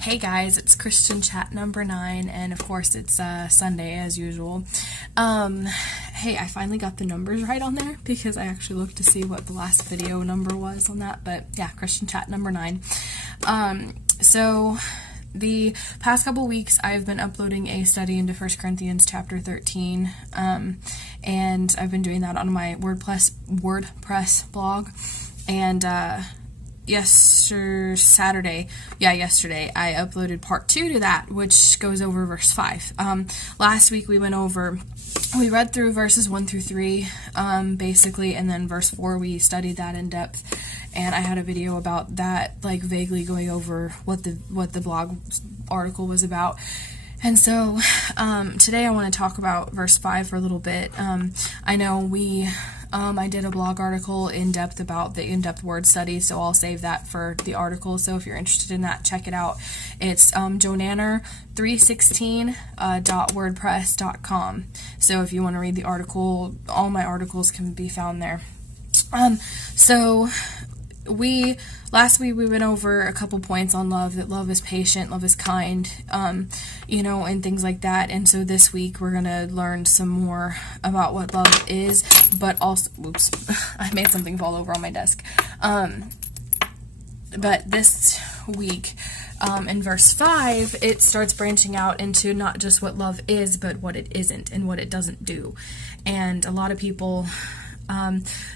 Hey guys, it's Christian Chat number 9, and of course it's Sunday as usual. Hey, I finally got the numbers right on there because I actually looked to see what the last video number was on that, but yeah, Christian Chat number 9. So the past couple weeks I've been uploading a study into 1 Corinthians chapter 13, and I've been doing that on my WordPress blog, and yesterday, I uploaded part 2 to that, which goes over verse 5. Last week we read through verses 1 through 3, basically, and then verse 4 we studied that in depth, and I had a video about that, like vaguely going over what the blog article was about. And so today I want to talk about verse 5 for a little bit. I know I did a blog article in depth about the in-depth word study, so I'll save that for the article. So if you're interested in that, check it out. It's jonanner316.wordpress.com. So if you want to read the article, all my articles can be found there. Last week we went over a couple points on love, that love is patient, love is kind, and things like that. And so this week we're going to learn some more about what love is, but also, oops, I made something fall over on my desk. But this week, in verse 5, it starts branching out into not just what love is, but what it isn't and what it doesn't do. And a lot of people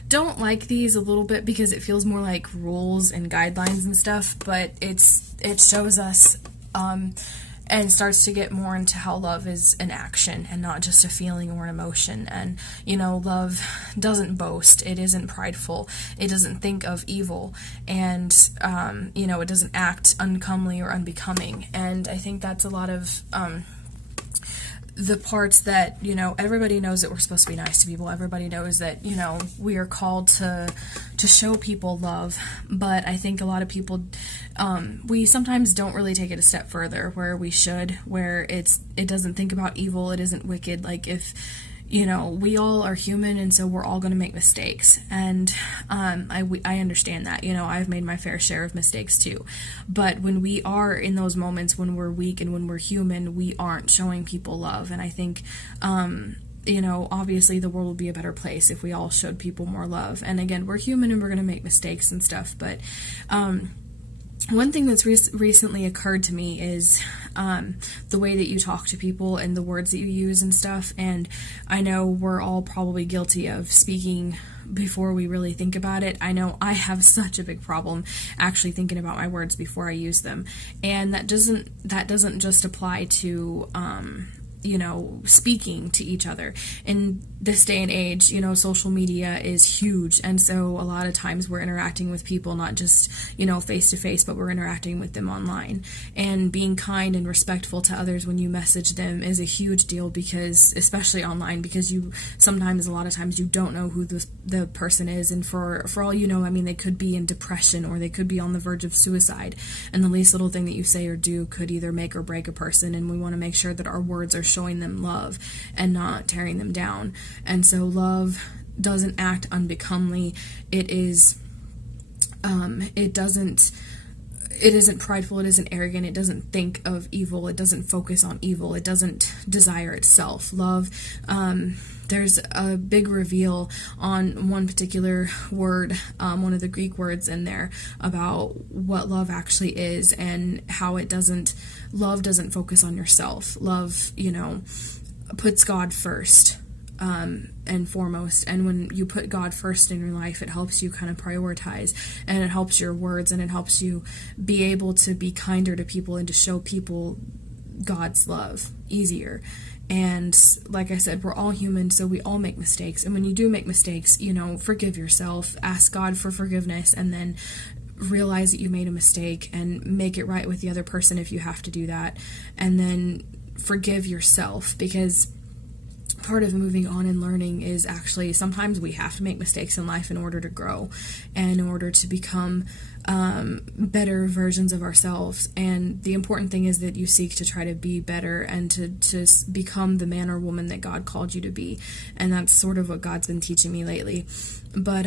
don't like these a little bit because it feels more like rules and guidelines and stuff, but it shows us and starts to get more into how love is an action and not just a feeling or an emotion. And love doesn't boast, it isn't prideful, it doesn't think of evil, and it doesn't act uncomely or unbecoming. And I think that's a lot of the parts that, everybody knows that we're supposed to be nice to people. Everybody knows that, we are called to show people love. But I think a lot of people, we sometimes don't really take it a step further where we should, where it doesn't think about evil, it isn't wicked. Like if, we all are human, and so we're all going to make mistakes. And I understand that. I've made my fair share of mistakes too. But when we are in those moments when we're weak and when we're human, we aren't showing people love. And I think, obviously the world would be a better place if we all showed people more love. And again, we're human and we're going to make mistakes and stuff. But one thing that's recently occurred to me is the way that you talk to people and the words that you use and stuff. And I know we're all probably guilty of speaking before we really think about it. I know I have such a big problem actually thinking about my words before I use them. And that doesn't just apply to speaking to each other. In this day and age, social media is huge, and so a lot of times we're interacting with people not just, face to face, but we're interacting with them online. And being kind and respectful to others when you message them is a huge deal, because, especially online, because a lot of times you don't know who the person is, and for all they could be in depression or they could be on the verge of suicide, and the least little thing that you say or do could either make or break a person. And we want to make sure that our words are showing them love and not tearing them down. And so love doesn't act unbecomingly. It isn't prideful, it isn't arrogant, it doesn't think of evil, it doesn't focus on evil, it doesn't desire itself. Love, there's a big reveal on one particular word, one of the Greek words in there, about what love actually is and how love doesn't focus on yourself. Love, puts God first. And foremost, and when you put God first in your life, it helps you kind of prioritize, and it helps your words, and it helps you be able to be kinder to people and to show people God's love easier. And like I said, we're all human, so we all make mistakes. And when you do make mistakes, forgive yourself, ask God for forgiveness, and then realize that you made a mistake and make it right with the other person if you have to do that. And then forgive yourself, because part of moving on and learning is actually sometimes we have to make mistakes in life in order to grow and in order to become better versions of ourselves. And the important thing is that you seek to try to be better and to become the man or woman that God called you to be. And that's sort of what God's been teaching me lately. But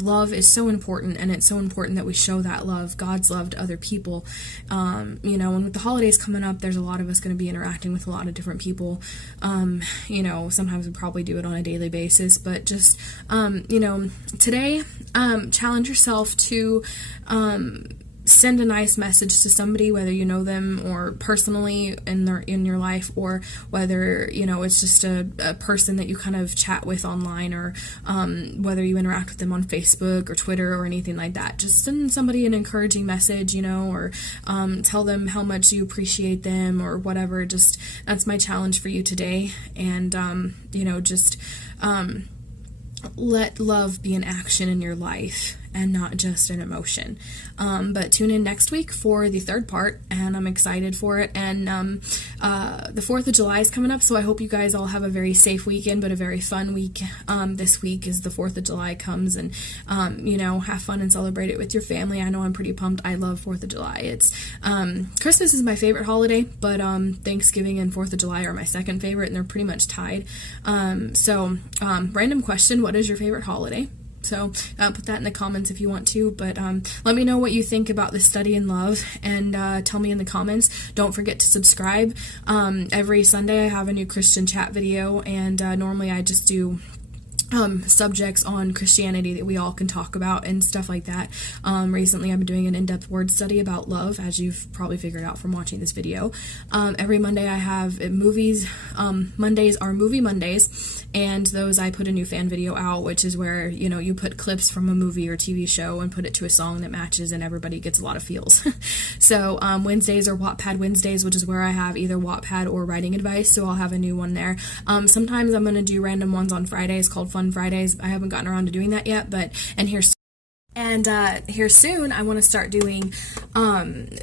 love is so important, and it's so important that we show that love, God's love, to other people. You know, and with the holidays coming up, there's a lot of us going to be interacting with a lot of different people. You know, sometimes we probably do it on a daily basis, but just, you know, today, challenge yourself to, send a nice message to somebody, whether you know them or personally in your life, or whether, you know, it's just a person that you kind of chat with online, or whether you interact with them on Facebook or Twitter or anything like that. Just send somebody an encouraging message, you know, or tell them how much you appreciate them, or whatever. Just, that's my challenge for you today. And you know, just let love be an action in your life and not just an emotion. But tune in next week for the third part, and I'm excited for it. And the 4th of July is coming up, so I hope you guys all have a very safe weekend, but a very fun week this week as the 4th of July comes, and you know, have fun and celebrate it with your family. I know I'm pretty pumped. I love 4th of July. It's Christmas is my favorite holiday, but Thanksgiving and 4th of July are my second favorite, and they're pretty much tied. So random question, what is your favorite holiday? So put that in the comments if you want to, but let me know what you think about this study in love, and tell me in the comments. Don't forget to subscribe. Every Sunday I have a new Christian chat video, and normally I just do subjects on Christianity that we all can talk about and stuff like that. Recently I've been doing an in-depth word study about love, as you've probably figured out from watching this video. Every Monday I have movies. Mondays are movie Mondays, and those I put a new fan video out, which is where, you know, you put clips from a movie or TV show and put it to a song that matches, and everybody gets a lot of feels. So Wednesdays are Wattpad Wednesdays, which is where I have either Wattpad or writing advice, so I'll have a new one there. Sometimes I'm going to do random ones on Fridays called Fun Fridays. I haven't gotten around to doing that yet, but here soon I want to start doing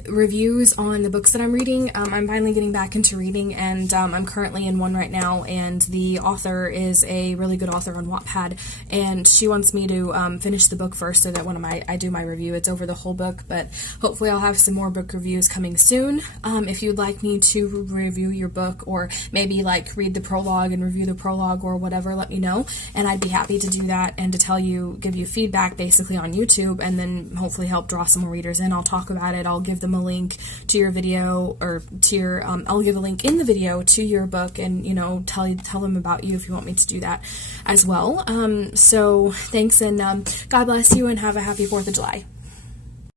reviews on the books that I'm reading. I'm finally getting back into reading, and I'm currently in one right now, and the author is a really good author on Wattpad, and she wants me to finish the book first, so that when I do my review, it's over the whole book. But hopefully I'll have some more book reviews coming soon. If you'd like me to review your book, or maybe like read the prologue and review the prologue or whatever, let me know, and I'd be happy to do that, and to give you feedback basically on YouTube, and then hopefully help draw some more readers in. I'll talk about it. I'll give them a link to your video, or to your, I'll give a link in the video to your book, and, you know, tell them about you if you want me to do that as well. So thanks, and God bless you, and have a happy 4th of July.